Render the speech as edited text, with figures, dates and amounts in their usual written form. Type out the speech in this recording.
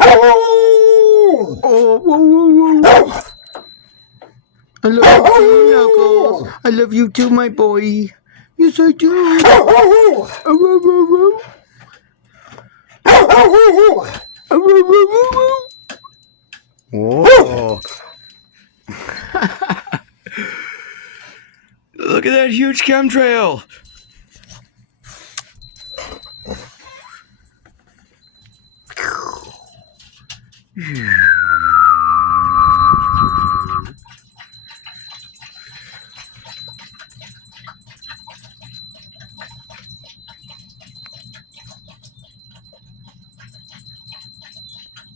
Oh, whoa, whoa, whoa. I love you too, Knuckles. I love you too, my boy. Yes, I do. Whoa. Look at that huge chemtrail.